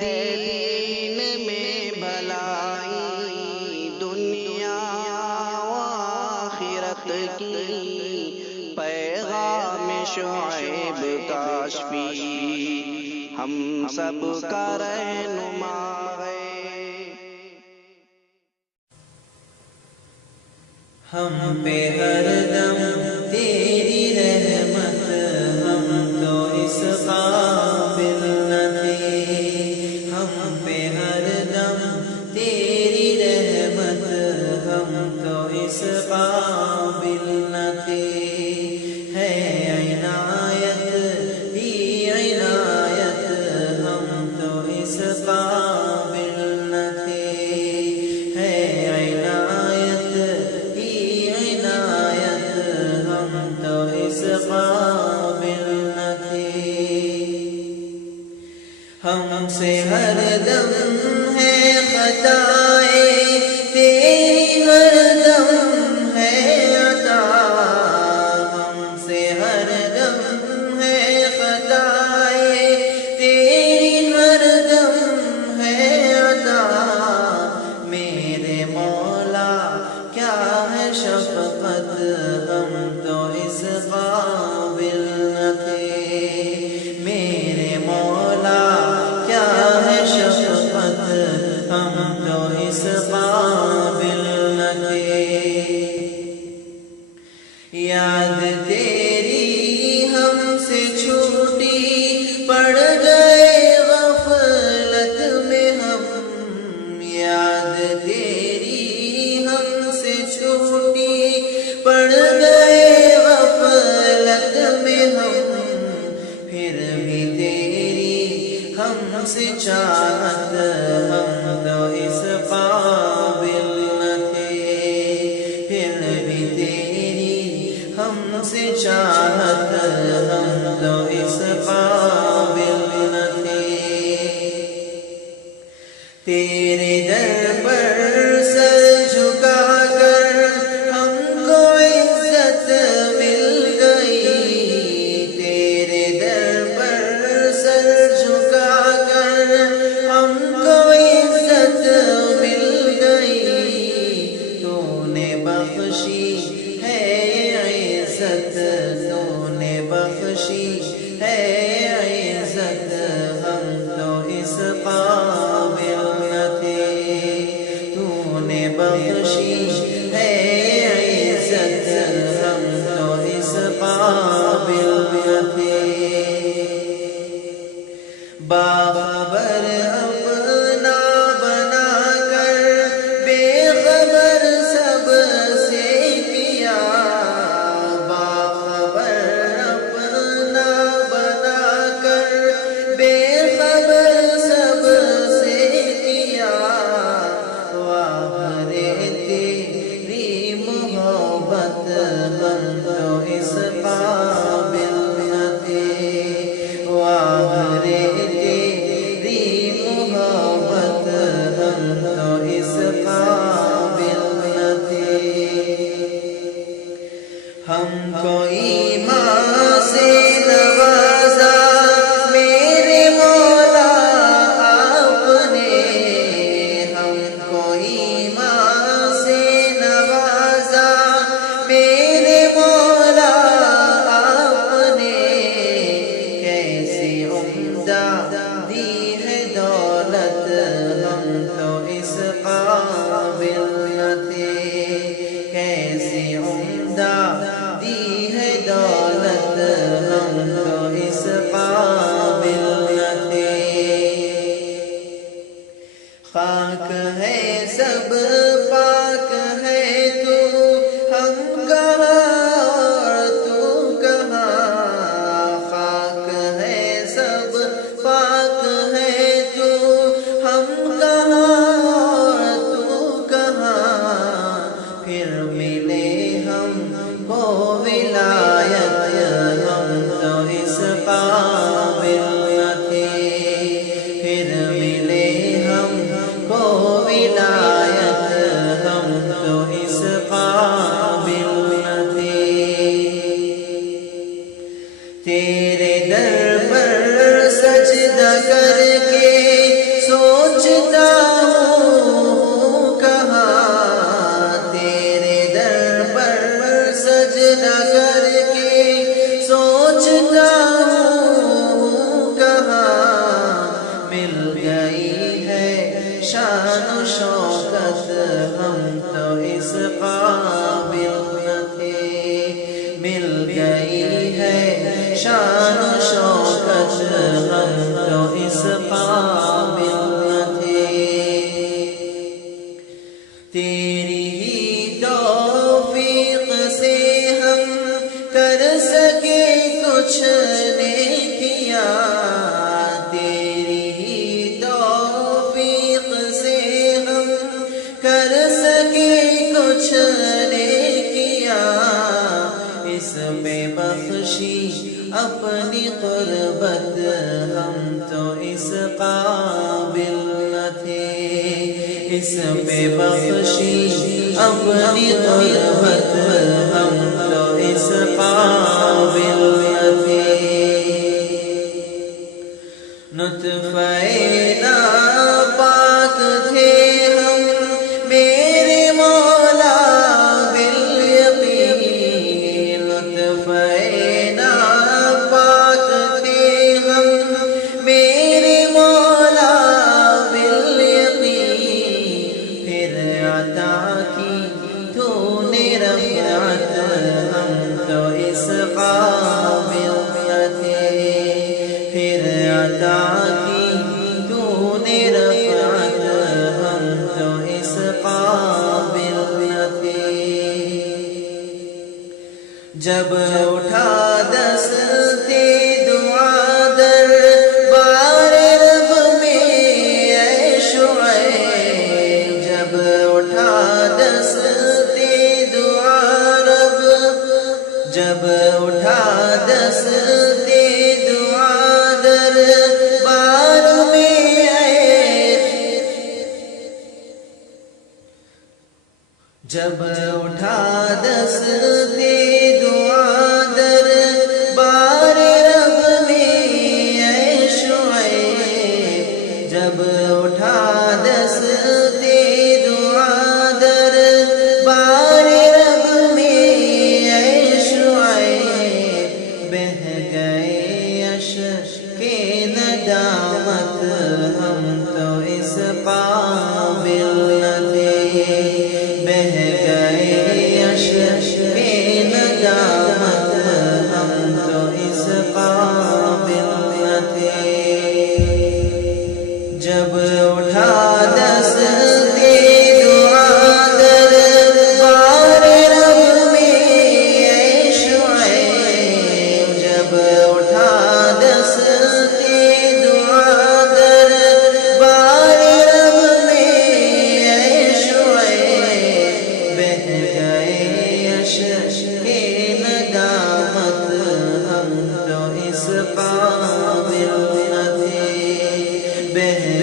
دین میں بھلائی دنیا و آخرت کی، پیغام شعیب کاشفی ہم سب کا رہنما ہے۔ ہم پہ ہر دم تیری رحمت، ہم تو اس قابل نہ تھے۔ ہم پہ ہر دم تیری رحمت، ہم تو اس قابل نہ تھے۔ ہے عنایت ہی عنایت، ہم تو اس قابل نہ تھے۔ ہے عنایت ہی عنایت، ہم تو اس قابل نہ تھے۔ ہم سے ہر دم ہے خطائیں، تیری ہر دم ہے عطا۔ ہم سے ہر دم ہے خطائیں، تیری ہر دم ہے عطا۔ میرے مولا کیا ہے شفقت، ہم تو اس قابل نہ تھے۔ میرے مولا کیا ہے شفقت، ہم تو اس قابل نہ تھے۔ یاد تیری ہم سے چھوٹی پڑ گئے غفلت میں ہم، یاد تیری ہم سے چھوٹی پڑ گئے غفلت میں ہم۔ پھر بھی تیری ہم سے چاہت، ہم تو اس قابل نہ تھے۔ پھر بھی تیری ہم سے چاہت، ہم تو اس قابل نہ تھے۔ تیرے در پر سر جھکا کر ہم کو عزت مل گئی۔ تیرے در پر سر جھکا کر ہم کو عزت مل گئی۔ تو نے بخشی ہے عزت، تو نے بخشی ہے عزت، ہم تو اس قابل نہ تھے۔ تو نے بخشی ہے عزت، ہم تو اس قابل نہ تھے۔ باخبر اپنا بنا کر بے خبر سب سے کیا، باخبر اپنا بنا کر بے خبر سب سے کیا۔ واہ رے تیری محبت، ہم تو اس قابل نہ تھے۔ واہ رے تیری محبت، ہم تو اس قابل نہ تھے۔ ہم کو ایمان سے نوازا میرے مولا آپ نے، ہم کو ایمان سے نوازا میرے مولا آپ نے۔ کیسی عمدہ دی ہے دولت، ہم تو اس قابل نہ تھے۔ کیسی عمدہ دی ہے دولت، ہم تو اس قابل نہ تھے۔ خاک ہے سب پاک ہے تو، ہم کہاں اور تو کہاں۔ خاک ہے سب پاک ہے تو، ہم کہاں اور تو کہاں۔ پھر ملے ہم کو ولایت، ہم تو اس قابل نہ تھے۔ پھر ملے ہم کو اپنی قربت ہم تو اس قابل نہ تھے، اس پہ بخشی اپنی قربت ہم تو اس قابل نہ تھے۔ نطفہ ناپاک تھے ہم میرے مولا بالیقین، نطفہ ناپاک تھے ہم میرے مولا بالیقین، پھر عطا کی تو نے رفعت ہم تو اس قابل نہ تھے، پھر عطا کی تو نے رفعت ہم تو اس قابل نہ تھے۔ جب اٹھا دستے دعا در بار رب میں اے شعیب، جب اٹھا دستے دعا رب، جب اٹھا دستے دعا در بار میں اے، جب اٹھا دستے دعا در بار رب میں اے شعیب، جب اٹھا دستے دعا در بار رب میں اے شعیب، بہہ گئے اشک ندامت ہم تو اس قابل نہ تھے، بہہ گئے اشک ندامت ہم تو اس قابل نہ تھے۔ جب اٹھا دستے دعا در بار رب میں اے شعیب، جب اٹھا دستے دعا در بار رب میں اے شعیب، بہہ گئے اشک ندامت ہم تو اس قابل نہ تھے، بہہ